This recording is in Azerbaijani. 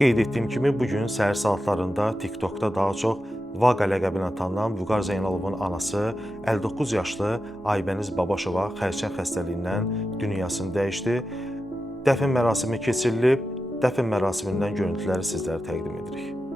Qeyd etdiyim kimi, bugün səhər saatlarında TikTokda daha çox Vaqa ləqəbi ilə tanınan Vüqar Zeynalovun anası 59 yaşlı Aybəniz Babaşova xərçəng xəstəliyindən dünyasını dəyişdi. Dəfn mərasimi keçirilib, dəfn mərasimindən görüntüləri sizlərə təqdim edirik.